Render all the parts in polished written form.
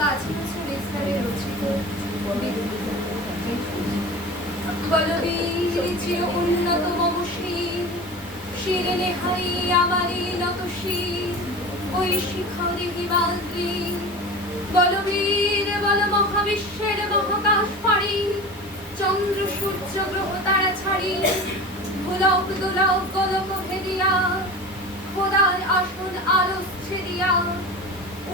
কাছে স্তরে রচিত বলবীর চির উন্নত মম শির শিরে নেহাই আমারি নত শির ওই শিখরে হিমাদ্রি বলবীর বল মহাবিশ্বের মহাকাশ পাড়ি চন্দ্র সূর্য গ্রহ তারা ছাড়ি ভুলক দুলক গোলক ভেদিয়া খোদার আসন আলো ছেদিয়া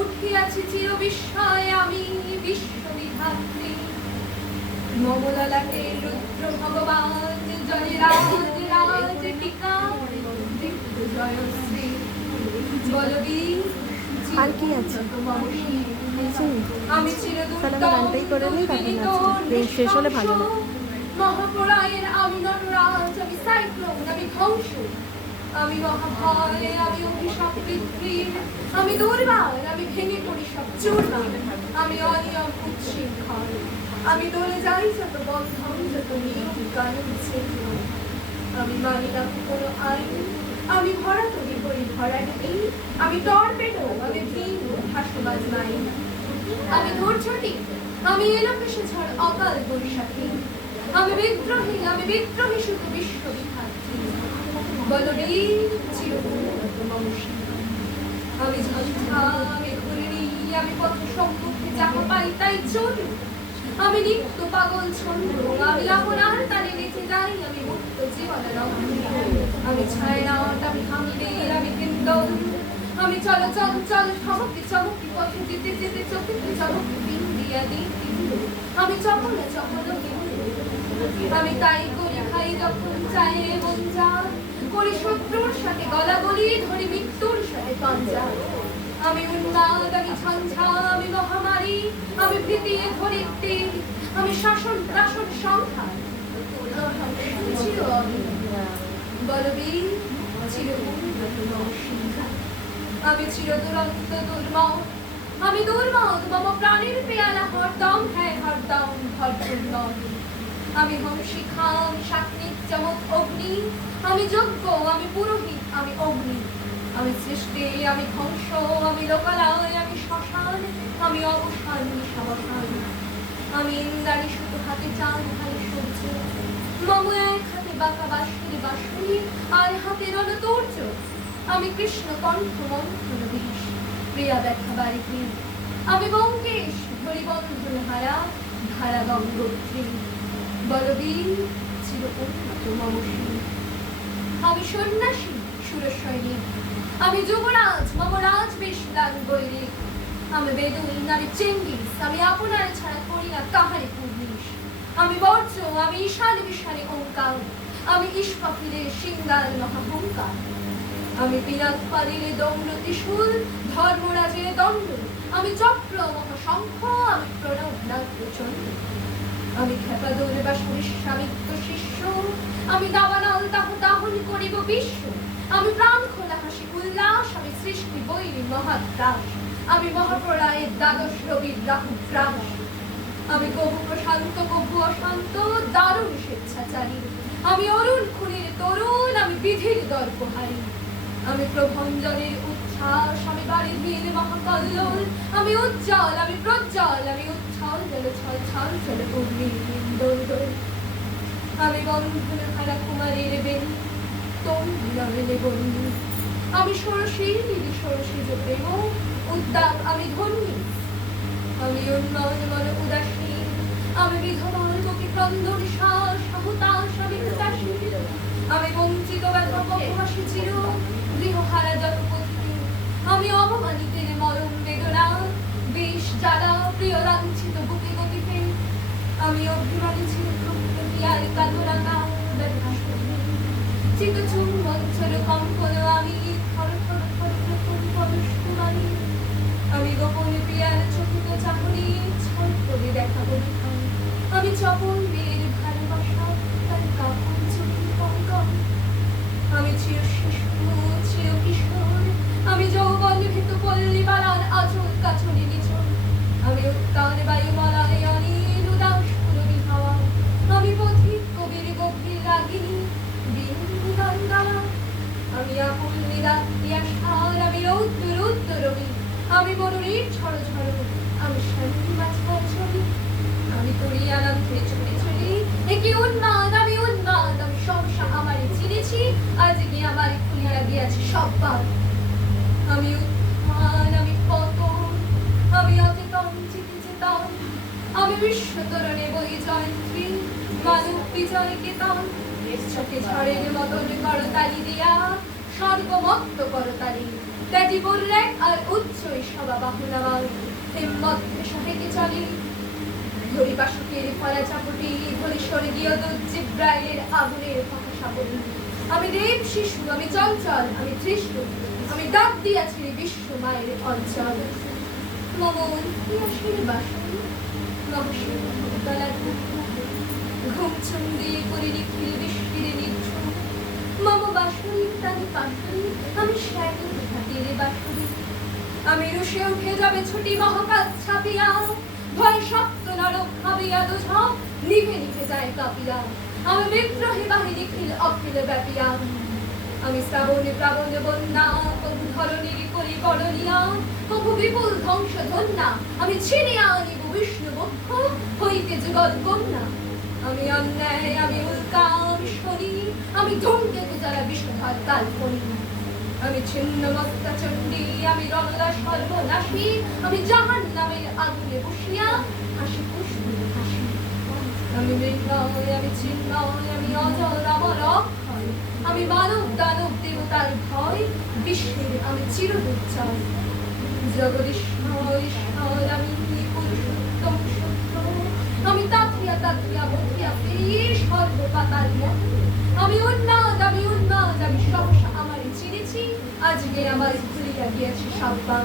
উঠিয়াছি চির বিস্ময়ে আমি বিশ্ববিধাত্রী মমললাটে রুদ্র ভগবান জয় রাজ রাজ টিকা জয়শ্রী বলবীর আর কি আছে? আমি গানটাই করে নিই, তারপর শেষ হলে ভালো না। মহাপ্রলয়ের আমি নটরাজ, আমি সাইক্লোন, আমি ধ্বংস, আমি মহাভয়, আমি অভিশাপ পৃথিবীর, আমি দুর্বার, আমি ভেঙে পড়ি সব চূর্ণ, আমি অনিয়ম উচ্ছৃঙ্খল, আমি দলে যাই যত বন্ধন, যত নিয়ম কানুন ছিল, আমি মানি না কোনো আইন, আমি ভরা তরি করি ভরা নেই, আমি টর্পেডো, আমি ভীম ভাসবাজ নাই, আমি ধৈর্যটি, আমি এলোকেশে ঝড় অকাল বৈশাখী, আমি বিদ্রোহী শুধু বিশ্ববিখ্যাতী বলবীর চিরউন্নত মম শির। আমি ঝঞ্ঝা, আমি ঘূর্ণি, আমি পথ সম্মুখে যাহা পাই তাই চলি, আমি নিত্য পাগল ছন্দ, আমি আপনার তালে নেচে যাই, আমি মুক্ত জীবনের আমি ছায়নাট, আমি হামিদের, আমি হিন্দল, আমি চল চঞ্চল চমকি চমকি পথে যেতে যেতে চোখে চমকি পিন দিয়া দিই, আমি চপলে চপল আমি তাই করি খাই যখন চাই রে মন যা করি শত্রুর সাথে গলা গলি ধরি মৃত্যুর সাথে পাঞ্জা, আমি উন্মাদ, আমি ঝঞ্ঝা, আমি মহামারী, আমি ভীতিয়ে ধরিত্রী, আমি শাসন প্রাসন সংখ্যা চির বলবীর চির উন্নত মম শির। আমি চির দুরন্ত দুর্মদ, আমি দুর্মদ, মম প্রাণের পেয়ালা হরদম হ্যাঁ হরদম ভরপূর্ণ, আমি হম শিখা, আমি সাত্বিক চমক অগ্নি, আমি যজ্ঞ, আমি পুরোহিত, আমি অগ্নি, আমি সৃষ্টি, আমি ধ্বংস, আমি লোকালয়, আমি শ্মশান, আমি অবসান সাবসান, আমি ইন্দ্রাণী শুধু হাতে চাঁদ হাতে সূর্য, মম এক হাতে বাঁকা বাঁশির বাঁশুরি আর হাতে রণতৌর্য, আমি কৃষ্ণ কণ্ঠ মন্থন বিষ প্রিয়া দেখা বাড়িতে, আমি বঙ্কেশ ধরি বন্ধন হারা ধারা গঙ্গোত্রী বলবীর চির উন্নত মম শির। আমি সন্ন্যাসী সুরসৈনিক, আমি যুবরাজ, মম রাজবেশ দান বৈরিক, আমি বেদুইন, আমি চেঙ্গিস, আমি আপনার ছাড়া করি না কাহারে পুলিশ, আমি বর্জ্য, আমি ঈশান বিশানে ওঙ্কার, আমি ইস্পাফিরে সিঙ্গাল মহাহংকার, আমি পিনাক পারিলে দণ্ড ত্রিশূল, ধর্মরাজের দণ্ড, আমি চক্র মহাশঙ্খ, আমি প্রণব নাগ প্রচণ্ড, আমি খেপাদোর বা স্বামিত্ব শিষ্য, আমি দাবানল দাহ দাহন করিব বিশ্ব, আমি প্রাণ খোলা হাসি উল্লাস, আমি সৃষ্টি বৈরী মহাত্রাস, আমি মহাপ্রলয়ের দ্বাদশ রবির রাহু গ্রাস, আমি কবু প্রশান্ত কবু অশান্ত দারুণ স্বেচ্ছাচারী, আমি অরুণ খুনির তরুণ, আমি বিধির দর্পহারী, আমি প্রভঞ্জনের উচ্ছ্বাস, আমি বারিধির মহাকল্লোল, আমি উজ্জ্বল, আমি প্রজ্জ্বল, আমি উচ্ছল জল ছল ছল জল অগ্নির দোল দোল, আমি বন্ধন হারা কুমারীর বেণী তোমরে বন্ধু, আমি ষোড়শীর ষোড়শীজ প্রেম উদ্দাম, আমি ধন্যী, আমি উন্নয়ন বল উদাসীন, আমি বিধবার কপি ক্রন্দন শ্বাস হতাশ, আমি হতাশী, আমি বঞ্চিত ব্যথাপহাসী চির গৃহহারা জনপত্নী, আমি অবমানিতের মরণ বেদনা বিষ জ্বালা প্রিয় লাঞ্ছিত বুকে গতিতে, আমি অভিমানী ছিল আর কাতরাকা ব্যথা চিত চুম্বঞ্চল কম্পন, আমি থর থর থর থর পরশকুমারী, আমি গোপনে প্রিয়ার চকিত চাহনি ছল করে দেখা বলিতাম, আমি চপন বীর ভালোবাসা তার কাপন চোখে কঙ্কন, আমি চির শিশু চির কিশোর, আমি যৌবন ভীত পল্লী বালার আচল কাছনি নিচল, আমি উত্তান বায়ুমালায় অনিল উদাস পুরবী হাওয়া, আমি পথিক কবির গভীর রাগিনী বিন্দুদাঙ্গালা, আমি আকুল নিদান পিয়াসার, আমি রৌদ্র রৌদ্র রবি, আমি মরুরীর ঝড় ঝড়, আমি ভিক্টোরিয়ান আমি ধরে ছুটি ছুটি একে উন্মাদ আমি সহসা আমারে চিনেছি আজকে আমারে খুলিয়া গিয়াছে সব বাদ আমি উত্থান আমি পতন আমি অচেতন চিতি চেতন আমি বিশ্ব তরণে বই জয়ন্ত্রী মানব বিজয় কেতন চোখে ঝড়ের মতন করতালি দিয়া সর্বমত্ত করতালি ত্যাজি বললেন আর উচ্চই সবা বাহুনাবাল হিম্মত সহেকে চলে ধরি বাসকের ফলা চাপটি ধরি স্বর্গীয় জিব্রাইলের আগুনের কথা সাপটি আমি দেব শিশু আমি চঞ্চল আমি তৃষ্ণ আমি ডাক দিয়াছি বিশ্ব মায়ের অঞ্চল মমন প্রিয়াসের বাসন রহস্যের তলার ঘুম চুম দিয়ে করে নিখিল বৃষ্টির নির্ঝুম মম বাসুরি তারি পাশুরি আমি শ্যাগী ঘাটের বাসুরি আমি রুষে উঠে যাবে ছুটি মহাকাশ ছাপিয়া ভয় শক্ত নরক ভাবিয়া দুঝক নিভে নিভে যায় কাপিয়া আমি বিদ্রোহী বাহিনী খিল অখিল ব্যাপিয়া আমি শ্রাবণে প্লাবনে বন্যা কবু ধরণীর করি বড়নিয়া কবু বিপুল ধ্বংস ধন্যা আমি ছিনিয়া আনিব বিষ্ণু বক্ষ হইতে যুগল কন্যা আমি অন্যায় আমি উল্কা আমি শনি আমি ধূমকেতু যারা বিষধর কাল্পনি আমি ছিন্ন মস্তা চণ্ডী আমি রণদা সর্বনাশী আমি জাহান নামের আগুনে বসিয়া হাসি পুষ্পি হাসি আমি মৃন্ময় আমি চিন্ময় আমি অজর আমার অক্ষয় আমি মানব দানব দেবতার ভয় বিশ্বের আমি চিরদুচ্ছয় জগদীশ্বর ঈশ্বর আমি পুরুষোত্তম সত্য আমি তাথিয়া বধিয়া পেয়ে সর্বপাতার মতো আমি উন্মাদ আমি সহসা আমারে চিনেছি আজকে আমার খুলিয়া গিয়াছে সাববান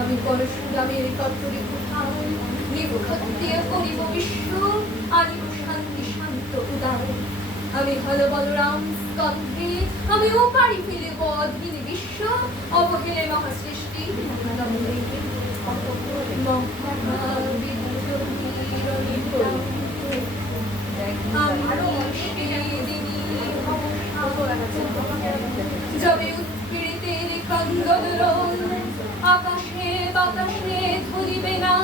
আমি পরশুরামের কঠোরে কোথায় নিবক্ষত্রিয় করিব বিশ্ব আনিব শান্তি শান্ত উদার আমি হল বলরাম স্কন্ধে আমি ওপারি ফেলিব অধীন বিশ্ব অবহেলে মহাসৃষ্টি যবে উৎপীড়িতের ক্রন্দন রোল আকাশে বাতাসে ধরিবে না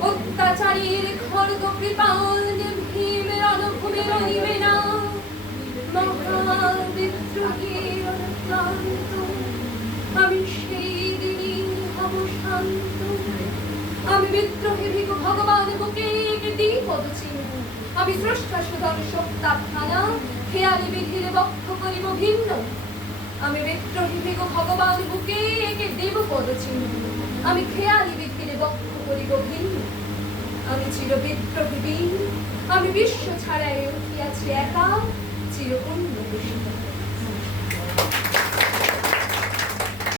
অত্যাচারীর খড়গ কৃপাল ভীম রণভূমে রণিবে না মহাবিদ্রোহীর ক্লান্ত আমি সেই দিনই হব শান্ত আমি বিদ্রোহী ভিগু ভগবান বুকে দিই পদচিহ্ন আমি স্রষ্টা সুদর্শক তাপখানা খেয়ালি বিধির বক্ষ করিব ভিন্ন আমি বিদ্রোহী ভিগু ভগবান বুকে একে দেব পদচিহ্ন আমি খেয়ালি বিধির বক্ষ করিব ভিন্ন আমি চির বিদ্রোহী বীর আমি বিশ্ব ছাড়াই উঠিয়াছি একা চির অন্য